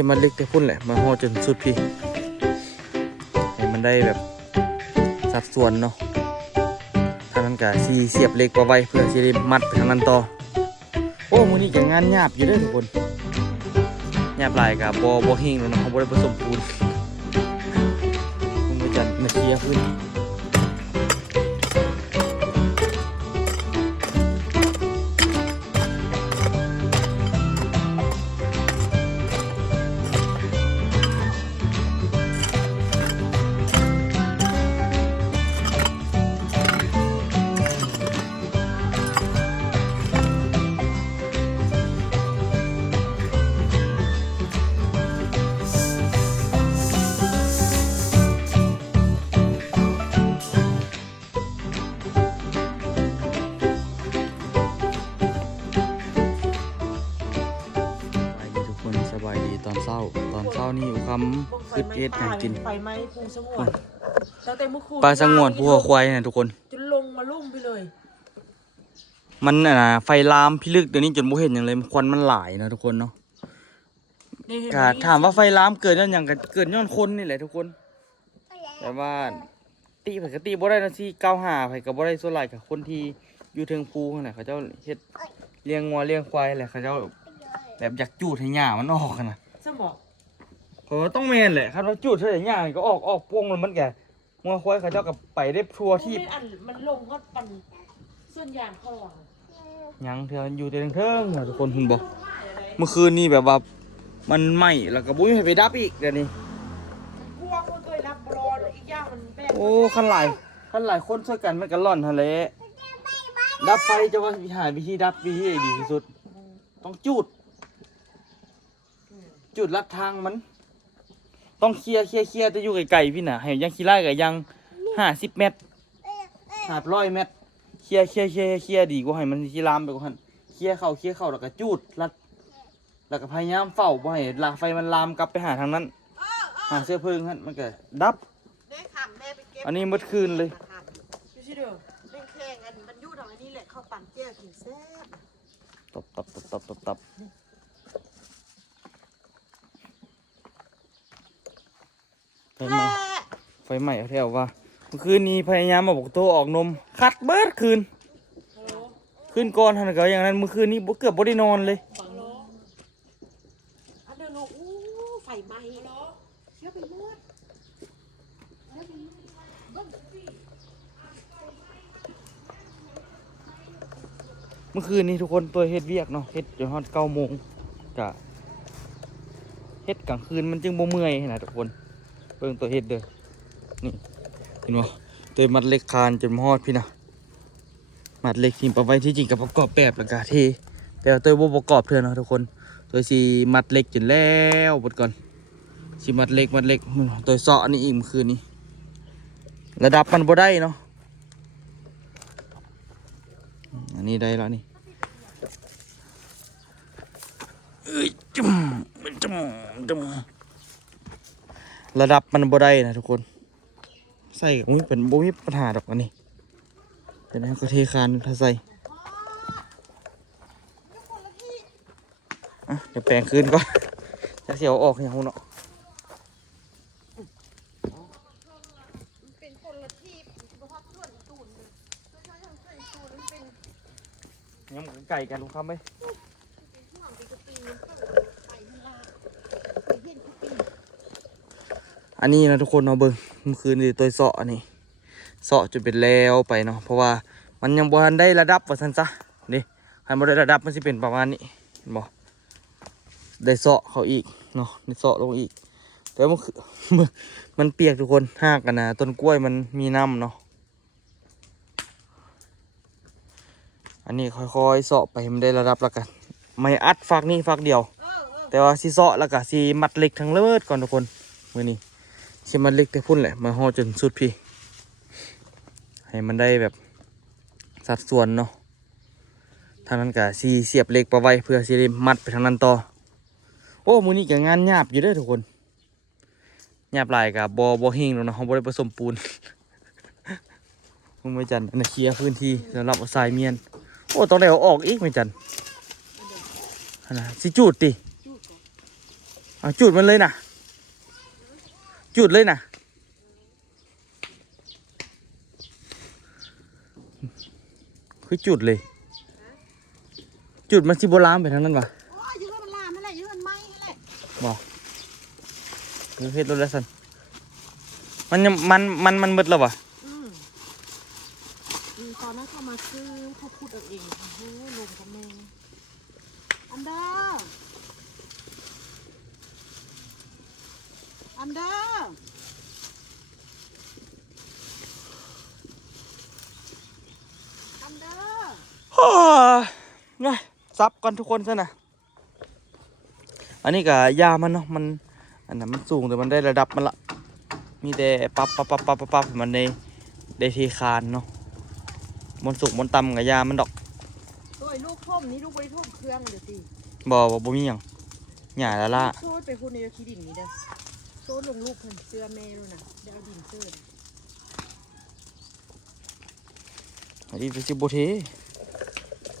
ขีมันเล็กแต่พุ่นแหละมาห่อจนสุดพี่ให้มันได้แบบสัดส่วนเนาะทางนั้นก็สีเสียบเล็กกว่าไว้เพื่อสิได้มัดไปทางนั้นต่อโอ้มื้อนี้ก็งานหยาบอยู่เด้อทุกคนหยาบหลายกับบ่เฮงแล้วเนาะเขาบ่ได้ผสมปูนมันมาจัดมาเคลียร์พื้นสบายดีตอนเช้านี่อยู่คำคึดเอ็ดอยากกิน ไฟไหม้ภูสงวนตั้งแต่เมื่อคืน ปลาสงวนภูเขาควายนะทุกคนจนลงมาลุ่มไปเลย มันไฟลามพิลึกเดี๋ยวนี้จนบ่เห็นอย่างเลยควันมันหลายนะทุกคนเนาะก็ถามว่าไฟลามเกิดย้อนอย่างเกิดย้อนคนนี่แหละทุกคนแต่ว่าตีไผกตีบ่ได้นะที่95ไผก็บ่ได้ส่วนหลายกับคนที่อยู่เทิงภูนั่นแหละเขาเจ้าเฮ็ดเลี้ยงงัวเลี้ยงควายแหละเขาเจ้าแบบอยากจูดให้หญ้ามันออกนะสมองก็ต้องแม่นแหละครับว่าจูดให้หญ้ามันก็ออกพวงมันแก่งัวควายเขาเจ้าก็ไปได้ทั่วที่มันลงฮอดปันส่วนยางเขาอ่ะยังเถื่อนอยู่แต่เทิงๆทุกคนคุณบอกเมื่อคืนนี้แบบว่ามันไหม้แล้วก็บุ้ยให้ไปดับอีกเดี๋ยวนี้กลัวคนเคยรับบอลอีกอย่างมันแบกโอ้ขันหลายคนช่วยกันมันก็ร่อนทะเลดับไฟจะว่าหาวิธีดับวิธีดีที่สุดต้องจูดลัดทางมันต้องเคลียร์จะอยู่ไกลๆพี่น่ะให้ยังขี้ไล่กับยัง50 เมตร100 เมตรเคลียร์ดีกว่าให้มันขี้ลามไปกว่านั้นเคลียร์เข้าแล้วก็จูดลัดแล้วก็พยายามเฝ้าบ่ให้ลาไฟมันลามกลับไปหาทางนั้นหาเสื้อเพลิงฮะมันก็ดับอันนี้มืดคืนเลยดูสิเด้อเล่นแข่งกันมันยู่ทางนี้แหละเข้าปั่นแก้วกินแซ่บตบไฟไหม้เอาแถวว่าเมื่อคืนนี้พยายามมาบอกโตออกนมคัดเบิดคืนก่อนทันก็อย่างนั้นเมื่อคืนนี้เกือบบ่ได้นอนเลยอันเดินลูกไฟไหม้เชื่อไปหมดเมื่อคืนนี้ทุกคนตัวเฮ็ดเวียกเนาะเฮ็ดจนฮอด9 โมงกะเฮ็ดกลางคืนมันจึงบ่เมื่อยนะทุกคนเบิ่งตัวเฮ็ดเด้อนี่เห็นบ่ตัวมัดเหล็กคานจนฮอดพี่นะมัดเหล็กที่เอาไว้ที่จริงกับประกอบแบบแล้วก็เทแต่ตัวบ่ประกอบเทื่อเนาะทุกคนตัวสิมัดเหล็กจนแล้วหมดก่อนสิมัดเหล็กตัวเซาะนี่อีกเมื่อคืนนี้ระดับมันบ่ได้เนาะอันนี้ได้แล้วนี่จุ่มระดับมันบ่ได้นะทุกคนใส่กับมุ้ยเป็นบ่มีปัญหาดอกอันนี้เป็นให้ก็เทคานถ้าใส่เดี๋ยวแปลงคืนก่อนจะเสียวออกอย่างหูเนาะยังไก่กันลูกครับไหมอันนี้นะทุกคนเนาะเบิ่งเมื่อคืนนี่ตัวเสาะนี่เสาะจนเป็นแล้วไปเนาะเพราะว่ามันยังบ่ทันได้ระดับว่าซั่นซะนี่คันบ่ได้ระดับมันสิเป็นประมาณนี้เห็นบ่ได้เสาะเขาอีกเนาะได้เสาะลงอีกแต่มันคือ มันเปียกทุกคนหากกันนะต้นกล้วยมันมีน้ำเนาะอันนี้ค่อยๆเสาะไปมันได้ระดับแล้วกันไม่อัดฝักนี้ฝักเดียวแต่ว่าสิเสาะแล้วก็สิมัดเหล็กทั้งเลิศก่อนทุกคนมื้อนี้สิมัดเหล็กแต่พุ่นแหละมาห่อจนสุดพี่ให้มันได้แบบสัดส่วนเนาะทางนั้นก็สิเสียบเหล็กไปไว้เพื่อสิได้มัดไปทางนั้นต่อโอ้มื้อนี้ก็งานหยาบอยู่เด้อทุกคนหยาบหลายกับบ่เฮงแล้วเนาะเฮาบ่ได้ผสมปูนมึงไม่จันอันนี้เคลียร์พื้นที่สำหรับทรายเมียนโอ้ต้องได้เอาออกอีกไม่จันนะสิจูดติ เอาจุดมันเลยนะจุดเลยนะคือจุดเลย จุดมันสิบลามไปทางนั้นวะ โอ้ยยืนมันลามนั่นแหละยืนมันไหม้นั่นแหละ บอกคือเฮ็ดรถแล้วสันมันยังมันมืดแล้ววะ ตอนนั้นเขามาซื้อเขาพูดเอาเองโอ้โหลงกับแมงอันเดอร์อันเดอร์อันเดอร์ ฮ่าไงซับกันทุกคนซะนะอันนี้ก็ยามันเนาะมันอันนั้นมันสูงแต่มันได้ระดับมันละมีแต่ปั๊บมันได้ทีคานเนาะมันสูงมันต่ำกับยามันดอก โอ้ยลูกท่มนี่ลูกบริท่มเครื่องเดี๋ยวสิ บ่มีหยังหญ้าละละ โซดไปพูดในขี้ดินนี่เด้อโซดลงลูกเพิ่นเสื้อแม่ด้วยนะเดี๋ยวเอาดินเสื้อนะ อันนี้เป็นสิบ่เท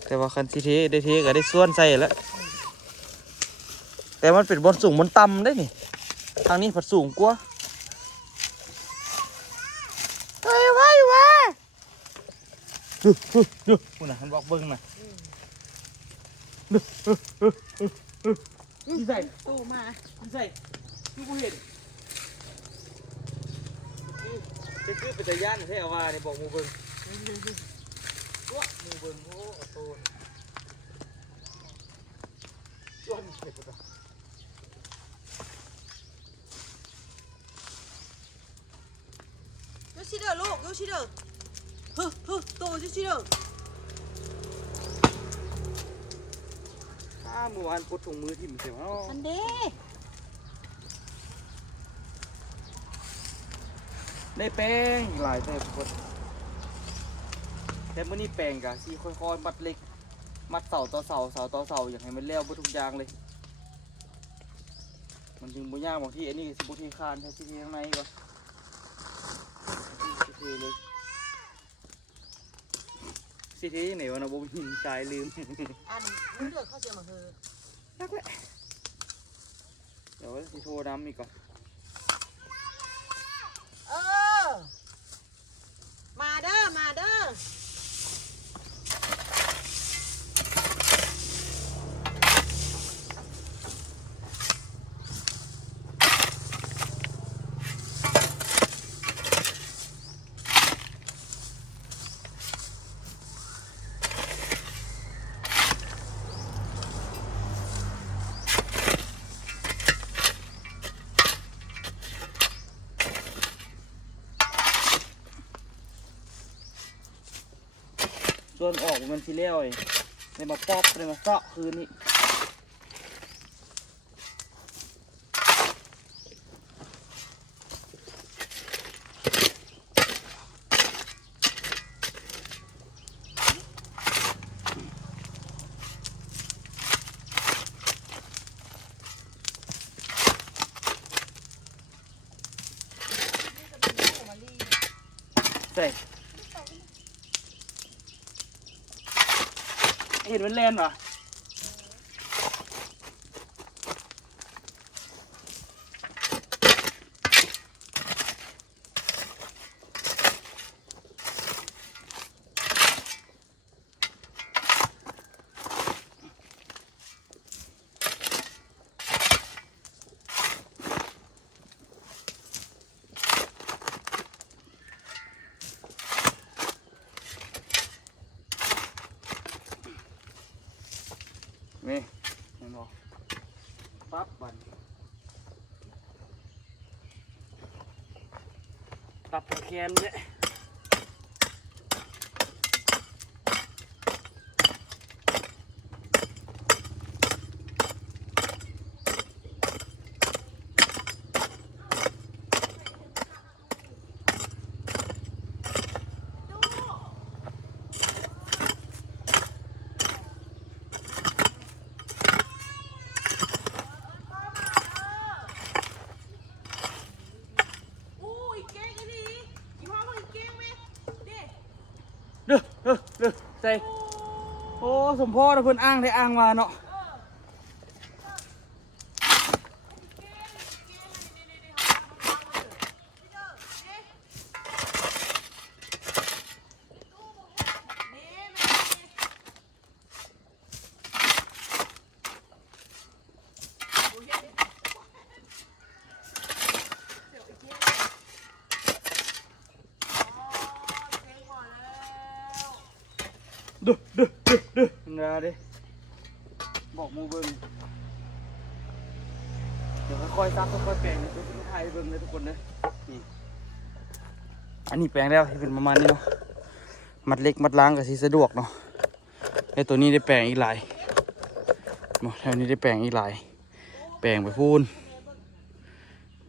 แต่ว่าคันสิเทได้เทก็ได้ส่วนใส่แล้วแต่มันเป็นบนสูงบนต่ำได้นี่ทางนี้ผัดสูงกว่าเฮ้ยว้ายว้าดูคุณน่ะมันบอกเบิ่งน่ะนี่ใส่ โตมา นี่ใส่ที่กูเห็นเป็นชื่อเป็นตะย่านใช่เอาว่าเนี่ยบอกหมูเบิ่งว้าหมูเบิ่งโอ้โตจ้วนเผ็ดปะ ยูชิเดอร์ลูกยูชิเดอร์โตยูชิเดอร์ เมื่อวานปวดถุงมือทิ่มเสียว อันเด้ ได้แป้งหลายแต่ปวดแต่เมื่อนี้แป้งกะสีค่อยๆมัดเล็กมัดเสาต่อเสาอย่างให้มันเลี้ยวบทุกอย่างเลยมันจึงบุญยากบางที่อันนี้สิบุทีคานใช้สิทีข้างในก่อนสิทีเลยสิทีไหนวะนะบุญหินใจลืม อันนู้นเดือดเข้าเสียมาเฮอ รักแหละเดี๋ยวสิโทรน้ำอีกก่อน เออมาเด้อมาเด้อ ส่วนออกมันสิเลี้ยวเลยมาป๊อปเลยมาเซาะคืนนี้ใส่เห็นมันเล่นเหรอนี่เห็นบ่ปั๊บบันตับแขนเนี่ยเด้อใส่โอ้สมพ่อนะเพิ่นอ้างได้อ้างมาเนาะ นะดิบอกมูเบิ้งเดี๋ยวค่อยๆซักค่อยๆแปลงเดี๋ยวจะถ่ายเบิ้งเลยทุกคนเลยนี่อันนี้แปลงแล้วที่เป็นประมาณนี้เนาะมัดเล็กมัดล้างก็สิสะดวกเนาะไอ้ตัวนี้ได้แปลงอีกหลายเนาะแถวนี้ได้แปลงอีกหลายแปลงไปพูน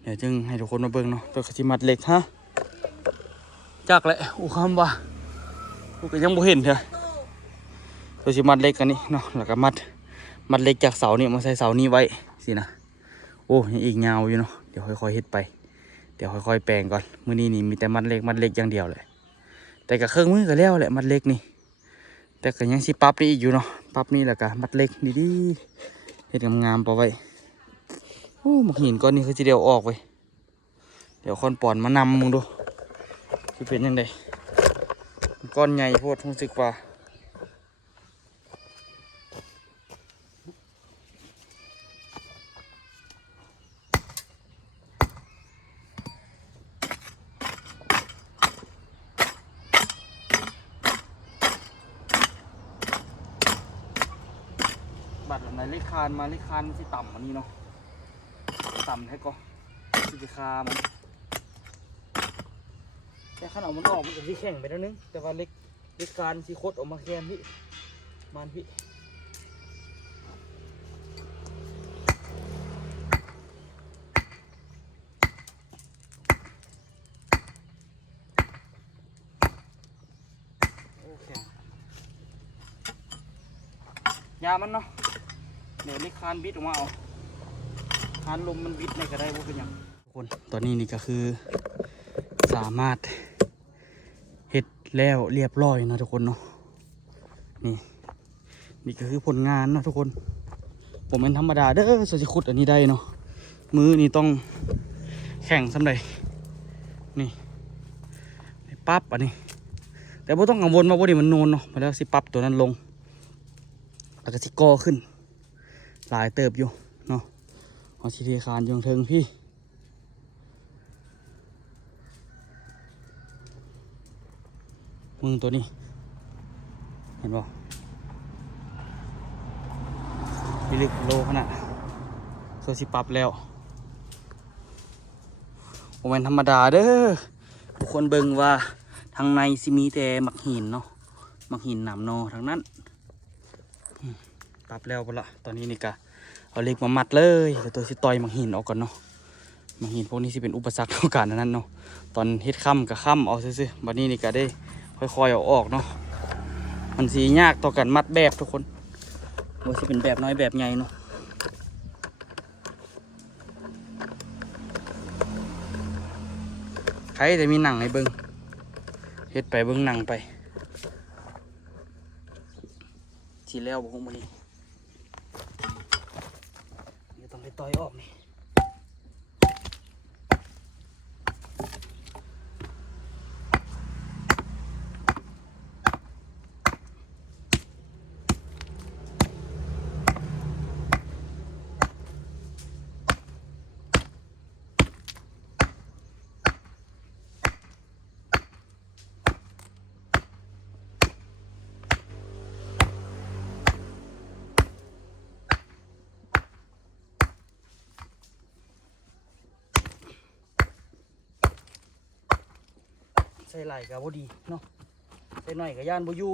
เดี๋ยวจึงให้ทุกคนมาเบิ้งเนาะตัวกระชิมัดเล็กฮะจักแหละอู้คำว่าอู้ก็ยังบ่เห็นเถอะตัวชิมัดเล็กกันนี่เนาะแล้วก็มัดเล็กจากเสานี่มาใส่เสานี้ไว้สินะโอ้ยังอีกยาวอยู่เนาะเดี๋ยวค่อยๆเฮ็ดไปเดี๋ยวค่อยๆแปลงก่อนมื้อนี้นี่มีแต่มัดเล็กอย่างเดียวเลยแต่กับเครื่องมือก็แล้วแหละมัดเล็กนี่แต่ก็ยังสิปรับนี่อีกอยู่เนาะปรับนี่แหละก็มัดเล็กดีๆเฮ็ดงามๆปะไว้โอ้มักหินก้อนนี้คือสิเดียวออกไปเดี๋ยวคอนปอนมานำมึงดูคือเป็นยังไงก้อนใหญ่โพดรู้สึกว่าบัดอะไรเลขคานมาเลขคานมันสิต่ำอันนี้เนาะต่ำให้ก็สิคามันแต่ขนาดมันออกมันก็สิแข็งไปแล้วนึงแต่ว่าเลขคานสิคดออกมาแค่พี่มันพี่โอเคยามันเนาะเดี๋ยวเลขคานบิดออกมาเอาคานลมมันบิดในก็ได้พวกเป็นอย่างทุกคนตอนนี้นี่ก็คือสามารถเฮ็ดแล้วเรียบร้อยนะทุกคนเนาะนี่ก็คือผลงานเนาะทุกคนผมเป็นธรรมดาเด้อสุจิขุดอันนี้ได้เนาะมือนี่ต้องแข่งสำใดนี่ปั๊บอันนี้แต่ไม่ต้องกังวลว่าบอดี้มันโนนเนาะมาแล้วสิปั๊บตัวนั้นลงแล้วก็สิก่อขึ้นหลายเติบอยู่เนาะเอาชีเทคานยงเทิงพี่มึงตัวนี้เห็นป่ะพิลึกโลขนาดโซซิปรับแล้วโมเมนธรรมดาเด้อทุกคนเบิ่งว่าทางในสิมีแต่หมักหินเนาะหมักหินหนามนอทางนั้นปรับแล้วพอละตอนนี้นี่กะเอาเหล็กมามัดเลยเดี๋ยวตัวสิต่อยหมักหินออกก่อนเนาะหมักหินพวกนี้สิเป็นอุปสรรคต่อการนั้นเนาะตอนเฮ็ดค่ำกับค่ำเอาซื่อๆบัดนี้นี่กะได้ค่อยๆเอาออกเนาะมันสียากต่อการมัดแบบทุกคนมันสิเป็นแบบน้อยแบบใหญ่เนาะใครแต่มีหนังให้เบิ้งเฮ็ดไปเบิ้งหนังไปทีแล้วบอกมันนี่เดี๋ยวต้องไปต่อยออกนี่ใส่ไหล่กับบ่ดีเนาะใส่หน่อยกับย่านบ่อยู่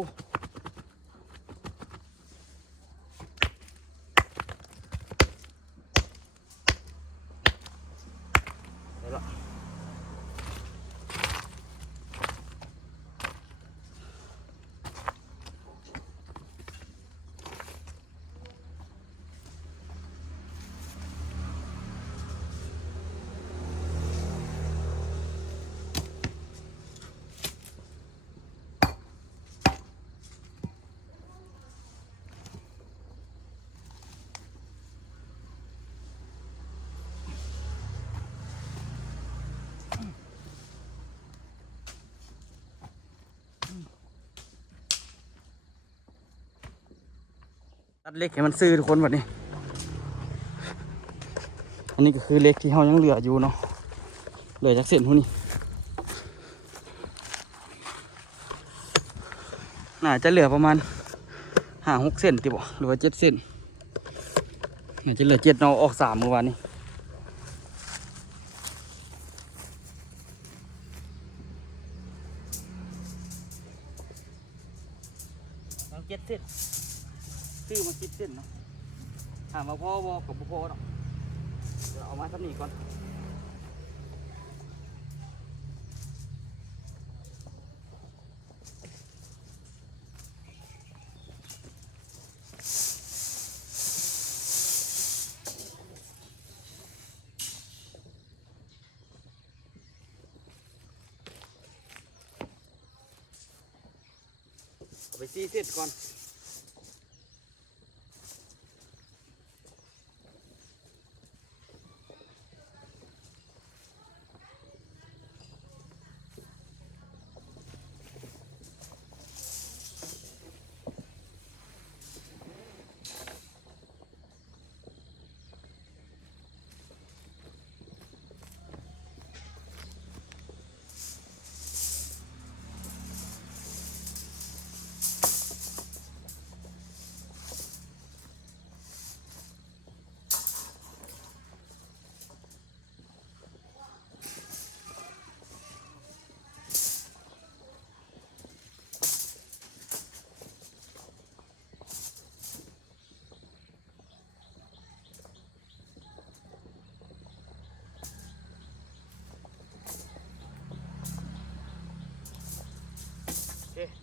ได้ละตัดเล็กให้มันซื้อทุกคนแบบนี้อันนี้ก็คือเล็กที่เขายังเหลืออยู่เนาะเหลือจากเส้นพวกนี้น่าจะเหลือประมาณ 5-6 เส้นติบ่หรือว่า7 เส้นเนี่ยจะเหลือ7เนาะออก3เมื่อวานนี้เอา7 เส้นซื้อมา10 เส้นเนาะถามมาพ่อบอกกับพ่อเนาะเดี๋ยวเอามาสักนี้ก่อนเอาไป4 เส้นก่อน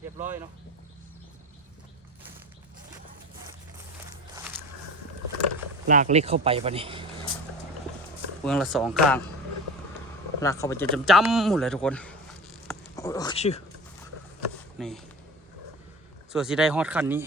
เรียบร้อยเนาะลากเล็กเข้าไปปะนี่เบื้องละ2 ข้างลากเข้าไปจะจำหมดเลยทุกคนโอ้ยชื่อนี่ส่วนสีได้ฮอตคันนี้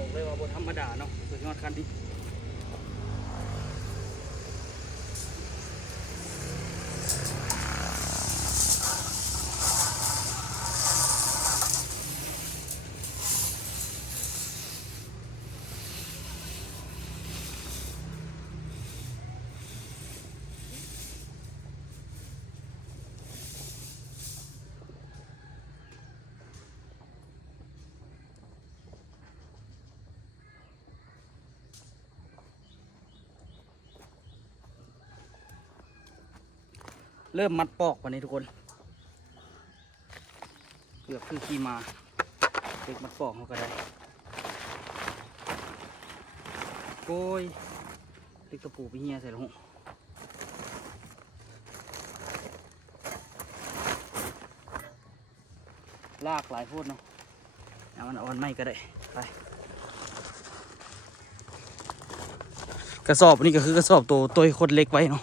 บอกเลยว่าบนธรรมดาเนาะส่วนฮอตคันนี้เริ่มมัดปอกวันนี้ทุกคนเกือบคือขี่มาเด็กมัดปอกเขาก็ได้โกยเด็กตะปูไปเฮียใส่ลงลากหลายโพดเนาะเอามันไม่ก็ได้ไปกระสอบนี่ก็คือกระสอบตัวโคตรเล็กไว้เนาะ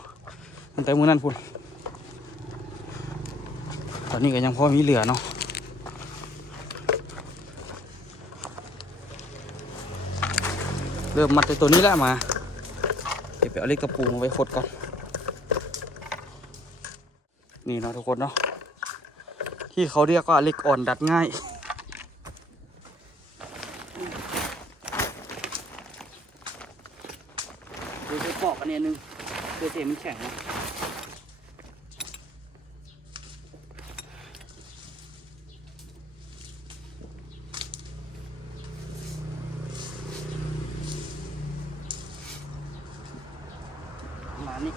ตั้งแต่มื้อนั้นพุ่นตอนนี้ก็ยังพอมีเหลือเนาะเริ่มมัดตัวนี้แล้วมาเดี๋ยวไปเอาเล็กกระปูมาไว้ขดก่อนนี่เนาะทุกคนเนาะที่เขาเรียกว่าเล็กอ่อนดัดง่ายดูไปปอกอันนี้นึงเพื่อเทมันแข็งนะมานี่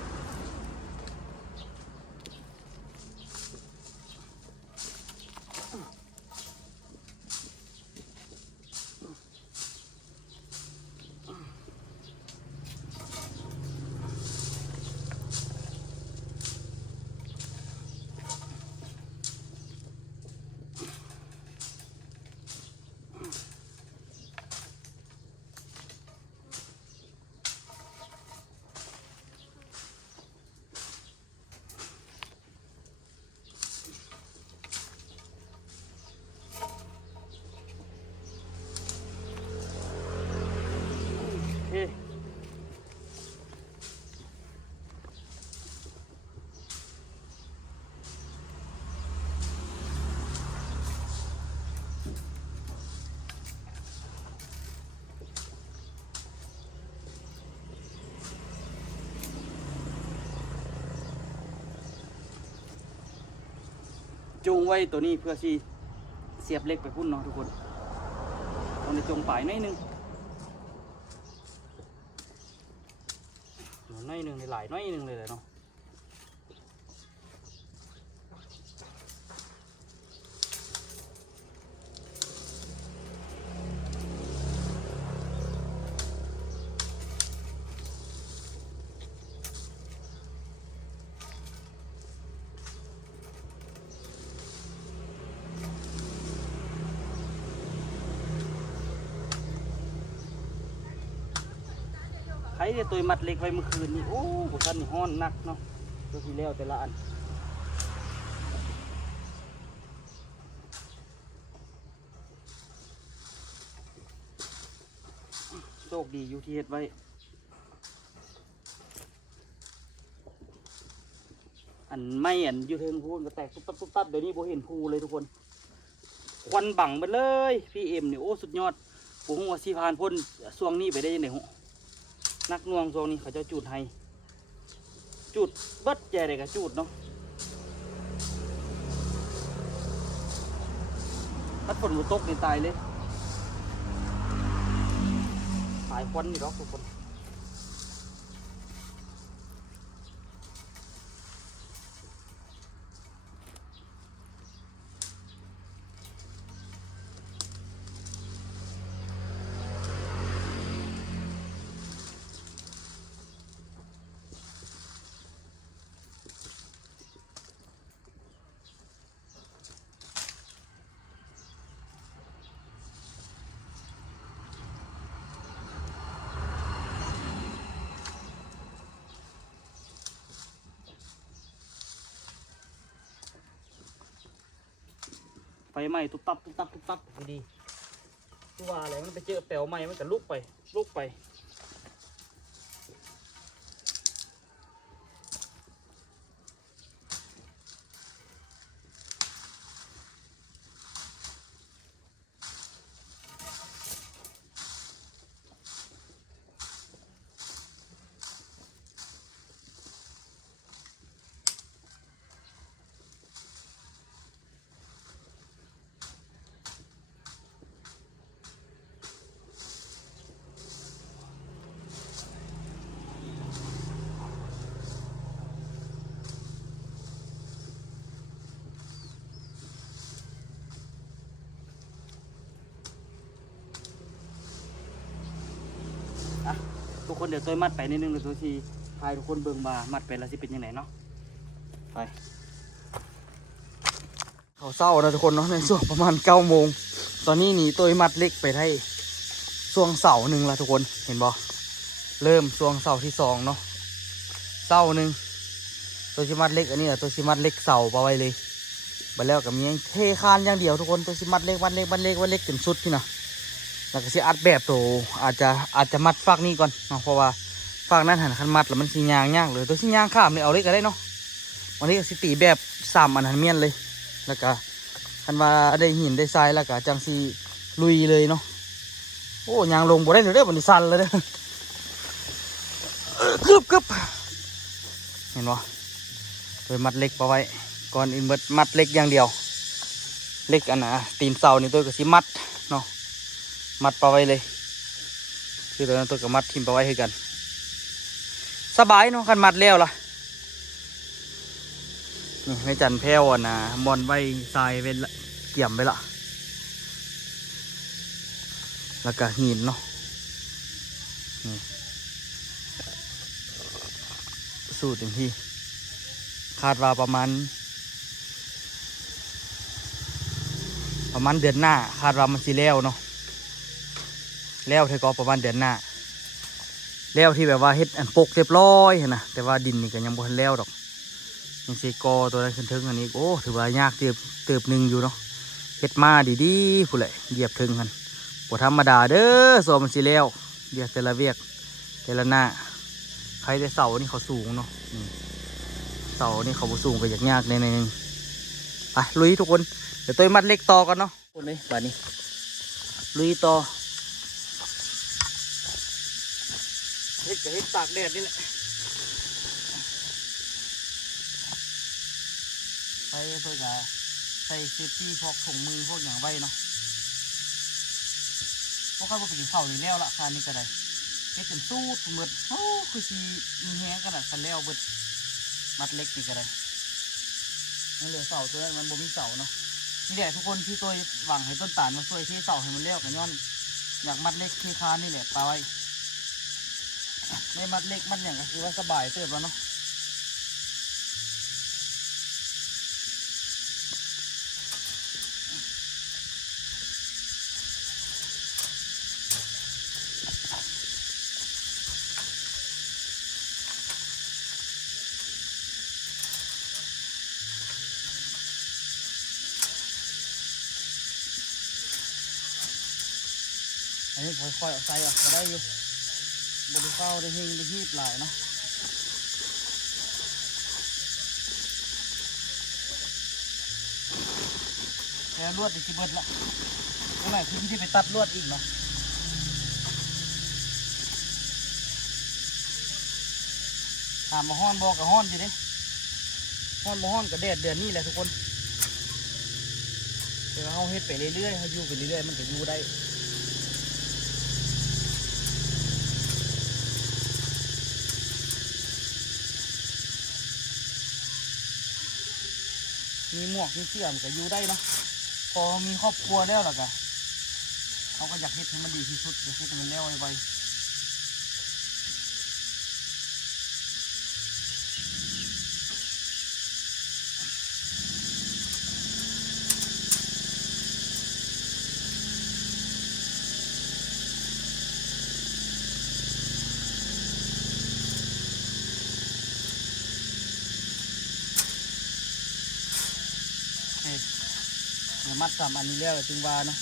จูงไว้ตัวนี้เพื่อที่เสียบเหล็กไปพุ่นเนาะทุกคนต้องได้จงปลายหน่อยหนึงหน่อยหนึงในหลายหน่อยหนึงเลยแหละเนาะใครเนี่ยตัวมัดเหล็กไว้เมื่อคืนนี่โอ้พวกท่านนี่ฮ้อนนักเนาะตัวที่แล้วแต่ละอันโชคดีอยู่ที่เฮ็ดไว้อันไม่อันอยู่เทิงพูนก็แตกตุ๊บตับตุ๊บตับเดี๋ยวนี้โบเห็นภูเลยทุกคนควันบังไปเลยพี่เอ็มเนี่ยโอ้สุดยอดผมว่าสีพานพ่นช่วงนี้ไปได้ยังไงหูนักน่วงช่วงนี้เขาจะจูดให้จูดเบิดใหญ่เลยกับจูดเนาะถ้าฝนมันตกในตายเลยสายควันนี่หรอกทุกคนไฟไหม้ตุ๊บตับตุ๊บตับตุ๊บตับพอดีตัวอะไรมันไปเจอแปลวไหม้มันก็ลุกไปลุกไปทุกคนเดี๋ยวตัวมัดไปนิดนึงเดี๋ยวตัวทีพายทุกคนเบิ่งมามัดไปแล้วสิเป็นยังไงเนาะไปเขาเศร้านะทุกคนเนาะในช่วงประมาณ9 โมงตอนนี้หนีตัวมัดเล็กไปได้ช่วงเสาหนึ่งละทุกคนเห็นบ่เริ่มช่วงเสาที่2เนาะเสาหนึ่งตัวชิมัดเล็กอันนี้แหละตัวชิมัดเล็กเสาไปไว้เลยไปแล้วกับมีเทคานอย่างเดียวทุกคนตัวชิมัดเล็กมัดเล็กมัดเล็กมัดเล็กเต็มชุดที่น่ะแล้วก็สิอัดแบบตัวอาจจะมัดฝากนี้ก่อนเนาะเพราะว่าฝากนั้นหันคันมัดแล้วมันสิยางยากเลยตัวสิยางข้ามเลยเอาเล็กก็ได้เนาะวันนี้ก็สิตีแบบ3 อันหันเมียนเลยแล้วก็คันว่าได้หินได้ทรายแล้วก็จังสิลุยเลยเนาะโอ้ยางลงบ่ได้เลยเด้อบัดนี้สั่นเลยเด้อกึบเห็นบ่โดยมัดเล็กเอาไว้ก่อนอื่นมัดเล็กอย่างเดียวเล็กอันน่ะตีนเสานี่ตัวก็สิมัดเนาะมัดเอาไว้เลยคือตัวนั้นตัวก็มัดทิ่มเอาไว้ให้กันสบายเนาะคันมัดแล้วล่ะนี่ไม่จันแพ้วนะมอนไว้ทรายไว้เกี่ยมไว้ละแล้วก็หินเนาะสูตรอย่างที่คาดว่าประมาณเดือนหน้าคาดว่ามันสิแล้วเนาะแล้วเธอก็ประมาณเดือนหน้าแล้วที่แบบว่าเฮ็ดอันปกเรียบร้อยนะแต่ว่าดินนี่ก็ยังบ่ทันแล้วดอกยังเซกอตัวนั้นขึ้นถึงอันนี้โอ้ถือว่ายากเติบหนึ่งอยู่เนาะเฮ็ดมาดีๆผู้ใดเหยียบถึงกันบ่ธรรมดาเด้อสอบมันสิแล้วเรียกแต่ละเวียกแต่ละหน้าใครได้เสานี่เขาสูงเนาะเสานี่เขาบ่สูงก็ยากๆในนึงไปลุยทุกคนเดี๋ยวตัวมัดเล็กต่อกันเนาะคนเลยบัดนี้ลุยต่อเฮ็ดกับเฮ็ดตากแดดนี่แหละไปเพื่อกะ ใส่เซฟตี้พวกถุงมือพวกอย่างไว้เนาะพวกเขาไปกินข้าวนี่แล้วละคานี้ก็ได้เฮ็ดจนสู้ถุงมือโอ้คือสีมีแห้งกันละคันแล้วเบิดมัดเล็กนี่ก็ได้นั่นเหลือเสาตัวนั้นมันบ่มีเสาเนาะนี่แหละทุกคนที่ตัวหวังให้ต้นตาลมาช่วยที่เสาให้มันเลี้ยวกันย้อนอยากมัดเล็กที่คานี่แหละปลาไว้ไม่มัดเล็กมัดอย่างก็คือว่าสบายเติบแล้วเนาะอันนี้ค่อยๆเอาใส่ออกก็ได้อยู่บริเฝ้าได้หิ้งได้ฮีบหลายเนาะแล้วลวดอีกทีเบิดละตรงไหนคือที่ไปตัดลวดอีกเนาะถามมาห้อนบอกกับห้อนอยู่ดิห้อนมาห้อนกับแดดเดือนนี้แหละทุกคนเดี๋ยวเขาเฮ็ดไปเรื่อยๆเขาอยู่ไปเรื่อยๆมันจะอยู่ได้มีหมวกมีเสื้อมันก็อยู่ได้เนาะพอมีครอบครัวแล้วล่ะกะเขาก็อยากเฮ็ดให้มันดีที่สุดอยากเฮ็ดให้มันแล้วไวๆเดี๋ยวมัดสามอันนี้แล้วจึงว่าเนาะ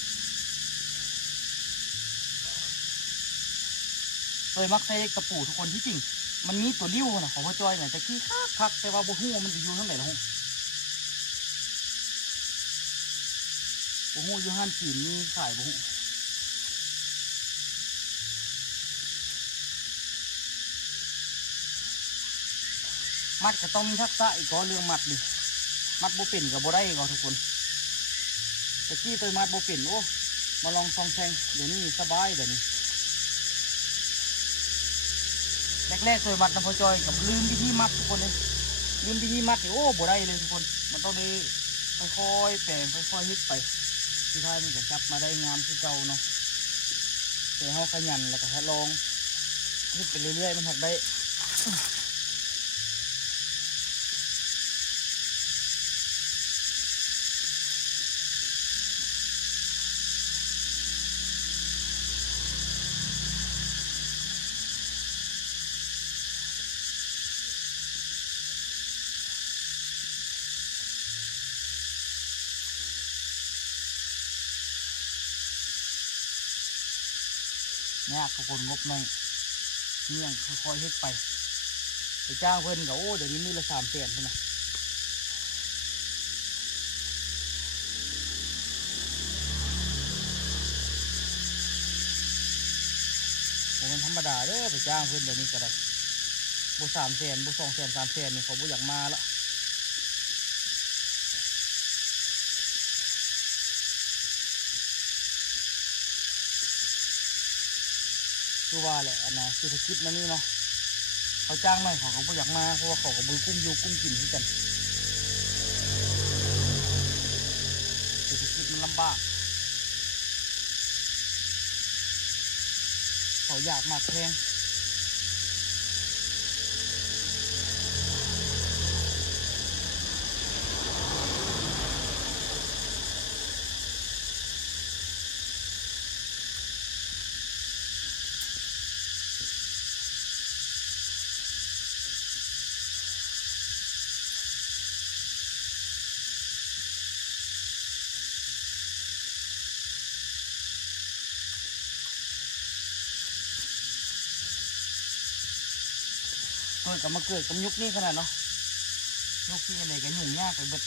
โดยมักใส่กระปูทุกคนที่จริงมันมีตัวริ้วนะของพ่อจอยเนี่ยแต่ขี้คักแต่ว่าบ่ฮู้ว่ามันจะอยู่ทั้งไหนละฮู้บ่ฮู้อยู่ห้านจีนมีขายบ่ฮู้มัดก็ต้องมีทักษะอีกก็เรื่องมัดดิมัดบ่เป็นกับบ่ได้ก็ทุกคนแต่กี้ตัวมัดบ่เป็นโอ้มาลองซองแซงเดี๋ยวนี้สบายเดี๋ยวนี้แรกๆตัวมัดน้ำพอจอยกับลืมวิธีมัดทุกคนเลยลืมวิธีมัดนี่โอ้บ่ได้เลยทุกคนมันต้องได้ค่อยๆแปลงค่อยๆเฮ็ดไปสุดท้ายมันก็จับมาได้งามคือเก่าเนาะแต่เฮาขยันแล้วก็ลองเฮ็ดไปเรื่อยๆมันหักได้ยากทุกคนงบหน่อยนี่ยังค่อยๆเฮ็ดไปไปจ้างเพิ่นก็โอ้เดี๋ยวนี้มือละ300,000พุ่นน่ะบ่แม่นธรรมดาเด้อไปจ้างเพิ่นเดี๋ยวนี้ก็ได้บ่300,000บ่200,000 300,000นี่เขาบ่อยากมาละคือว่าแหละอันน่ะเศรษฐกิจมันนี่เนาะเขาจ้างหน่อยเขาก็บ่อยากมาเพราะว่าเขาก็บ่กุ้มอยู่กุ้มกินคือกันเศรษฐกิจมันลำบากเขาอยากมากแพงเกิดกับมาเกิดกับยุคนี้ขนาดเนาะยุคที่อะไรกันยุ่งยากไปเบิด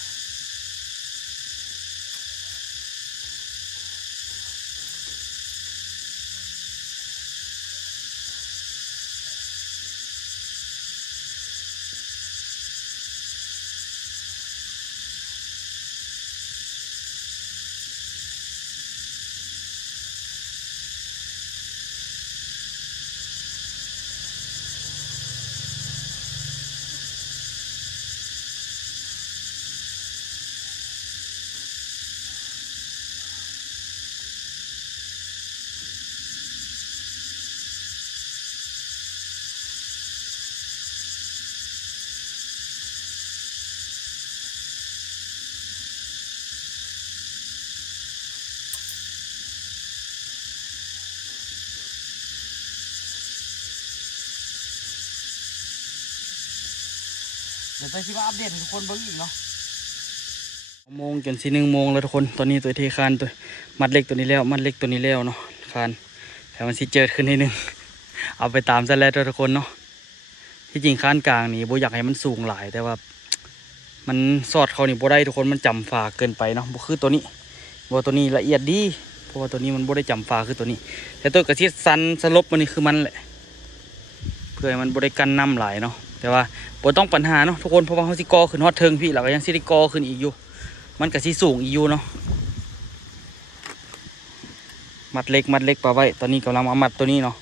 เดี๋ยวจะคิดว่าอัปเดตให้ทุกคนเบิ่งอีกเนาะ โมงจน1 โมงแล้วทุกคนตอนนี้ตัวเทคานตัวมัดเล็กตัวนี้แล้วมัดเล็กตัวนี้แล้วเนาะคานแต่มันสิเจิดขึ้นนิดนึง เอาไปตามซะแล้วทุกคนเนาะที่จริงคานกลางนี่โบอยากให้มันสูงหลายแต่ว่ามันสอดเขานี่โบได้ทุกคนมันจำฝาเกินไปเนาะโบคือตัวนี้โบตัวนี้ละเอียดดีเพราะว่าตัวนี้มันโบได้จำฝาคือตัวนี้แต่ตัวกระชิดสันสลบมันนี่คือมันแหละเพื่อให้มันโบได้กันน้ำหลายเนาะแต่ว่าโบต้องปัญหาเนาะทุกคนเพราะว่าเขาสิกอขึ้นฮอดเทิงพี่เราก็ยังสิได้กอขึ้นอีกอยู่มันก็สิสูงอีกอยู่เนาะมัดเล็กปะไว้ตอนนี้กำลังมามัดตัวนี้เนาะ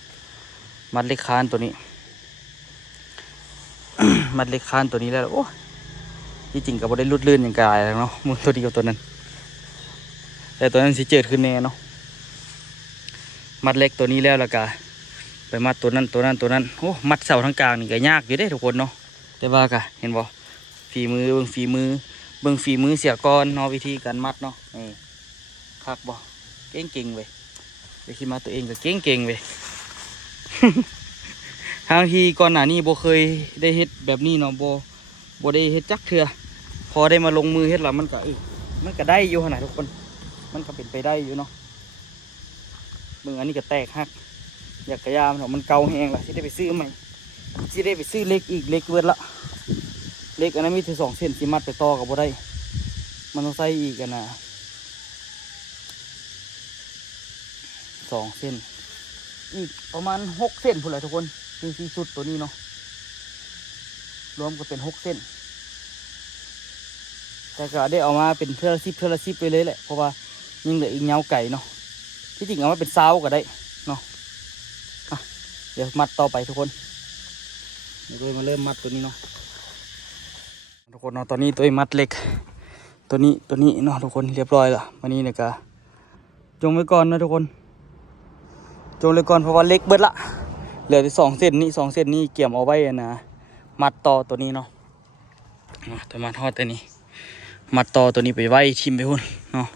มัดเล็กคานตัวนี้ มัดเล็กคานตัวนี้แล้วโอ้ที่จริงก็บ่ได้ลุดลื่นอย่างกายแล้วเนาะมือตัวเดียวตัวนั้นแต่ตัวนั้นสิเจิดขึ้นแน่เนาะมัดเล็กตัวนี้แล้วก็ไปมัดตัวนั้นโอ้มัดเสาทั้งกลางนี่ก็ยากอยู่เด้ทุกคนเนาะแต่ว่าก็เห็นบ่ฝีมือเบิ่งฝีมือเสียก่อนเนาะวิธีการมัดเนาะนี่คักบ่เก่งเว้ยไปคิดมาตัวเองก็เก่งเว้ย ทางที่ก่อนหน้านี้โบเคยได้เฮ็ดแบบนี้เนาะโบได้เฮ็ดจักเทื่อพอได้มาลงมือเฮ็ดแล้วมันก็มันก็ได้อยู่ขนาดทุกคนมันก็เป็นไปได้อยู่เนาะมึงอันนี้ก็แตกหักอยากกระยามเนาะมันเก่าแห้งละที่ได้ไปซื้อใหม่ที่ได้ไปซื้อเล็กอีกเล็กเวิร์ดละเล็กอันนั้นมีถึง2 เส้นสิมัดไปต่อกับโบได้มันต้องใส่อีกกันนะ2 เส้นอีกประมาณ6 เส้นพุ่นแหละทุกคนที่สุดตัวนี้เนาะรวมก็เป็น6 เส้นแต่ก็ได้เอามาเป็นเทื่อละ10ไปเลยแหละเพราะว่ายิ่งเหลืออีกเงาไก่เนาะที่จริงเอามาเป็นซาวก็ได้เนาะเดี๋ยวมัดต่อไปทุกคนเดี๋ยวมาเริ่มมัดตัวนี้เนาะทุกคนเนาะตอนนี้ตัวมัดเล็กตัวนี้เนาะทุกคนเรียบร้อยละวันนี้เนี่ยก็จงไว้ก่อนนะทุกคนจงเลยก่อนเพราะว่าเล็กเบิดละเหลือที่2 เส้นนี้2 เส้นนี้เกี่ยมเอาไว้นะมัดต่อตัวนี้เนาะตัวมัดทอดตัวนี้มัดต่อตัวนี้ไปไว้ทิมไปหุ่นเนาะ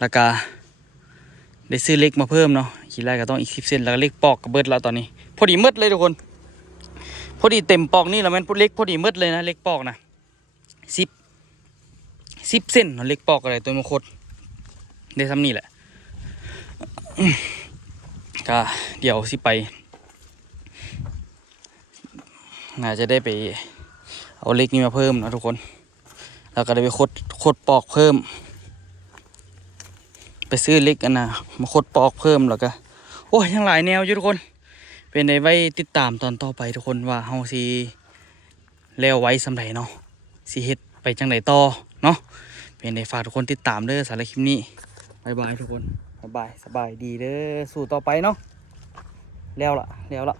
แล้วก็ได้ซื้อเล็กมาเพิ่มเนาะขีดไล่ก็ต้องอีก10 เส้นแล้วก็เล็กปอกกับเบิดแล้วตอนนี้พอดีมืดเลยทุกคนพอดีเต็มปอกนี่แล้วมันเล็กพอดีมืดเลยนะเล็กปอกนะ10 เส้นเนาะเล็กปอกอะไรตัวมงคลได้ทำนี่แหละก็เดี๋ยวสิไปน่าจะได้ไปเอาเล็กนี้มาเพิ่มนะทุกคนแล้วก็ได้ไปคดปอกเพิ่มไปซื้อเล็กกันนะมาคดปอกเพิ่มแล้วก็โอ้ยยังหลายแนวอยู่ทุกคนเป็นในไว้ติดตามตอนต่อไปทุกคนว่าเฮาสิแล้วไว้สำใดเนาะสิเฮ็ดไปจังไดต่อเนาะเป็นในฝากทุกคนติดตามเด้อสำหรับคลิปนี้บ๊ายบายทุกคนสบายดีเด้อสู้ต่อไปเนาะแล้วล่ะ